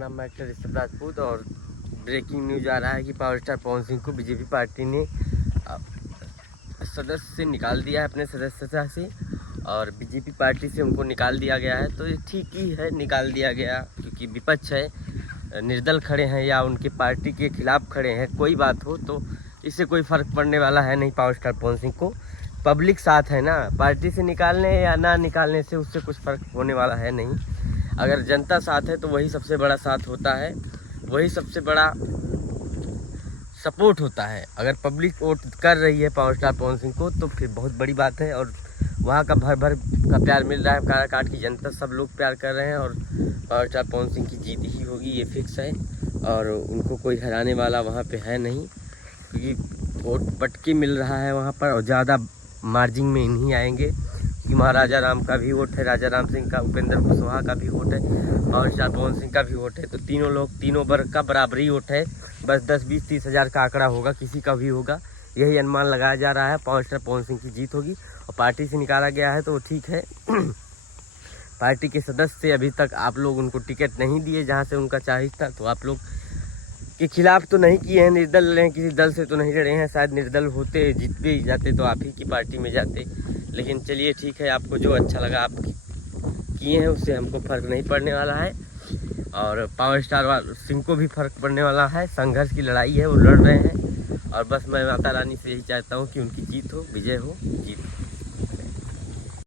नाम एक्टर ऋषभ राजपूत और breaking news आ रहा है कि पावर स्टार पवन सिंह को बीजेपी पार्टी ने सदस्य से निकाल दिया है, अपने सदस्यता से, और बीजेपी पार्टी से उनको निकाल दिया गया है। तो ये ठीक ही है, निकाल दिया गया, क्योंकि विपक्ष है, निर्दल खड़े हैं या उनके पार्टी के खिलाफ खड़े हैं, कोई बात हो तो इससे कोई फ़र्क पड़ने वाला है नहीं। पावर स्टार पवन सिंह को पब्लिक साथ है ना, पार्टी से निकालने या ना निकालने से उससे कुछ फ़र्क होने वाला है नहीं। अगर जनता साथ है तो वही सबसे बड़ा साथ होता है, वही सबसे बड़ा सपोर्ट होता है। अगर पब्लिक वोट कर रही है पावर स्टार पवन सिंह को तो फिर बहुत बड़ी बात है, और वहाँ का भर भर का प्यार मिल रहा है। काराकाट की जनता सब लोग प्यार कर रहे हैं और पावर स्टार पवन सिंह की जीत ही होगी, ये फिक्स है। और उनको कोई हराने वाला वहाँ पे है नहीं, क्योंकि वोट पटके मिल रहा है वहाँ पर, और ज़्यादा मार्जिन में नहीं आएंगे। कि महाराजा राम का भी वोट है, राजा राम सिंह का, उपेंद्र कुशवाहा का भी वोट है, पावर स्टार पवन सिंह का भी वोट है। तो तीनों लोग, तीनों वर्ग का बराबरी वोट है। बस 10, 20, 30 हज़ार का आंकड़ा होगा, किसी का भी होगा, यही अनुमान लगाया जा रहा है। पावर स्टार पवन सिंह की जीत होगी। और पार्टी से निकाला गया है तो वो ठीक है। पार्टी के सदस्य अभी तक आप लोग उनको टिकट नहीं दिए जहाँ से उनका चाहिए था, तो आप लोग के खिलाफ तो नहीं किए हैं, निर्दल लड़े हैं, किसी दल से तो नहीं लड़े हैं। शायद निर्दल होते, जीत भी जाते तो आप ही की पार्टी में जाते। लेकिन चलिए ठीक है, आपको जो अच्छा लगा आप किए हैं, उससे हमको फ़र्क नहीं पड़ने वाला है। और पावर स्टार सिंह को भी फ़र्क पड़ने वाला है। संघर्ष की लड़ाई है, वो लड़ रहे हैं। और बस मैं माता रानी से यही चाहता हूँ कि उनकी जीत हो, विजय हो, जीत हो।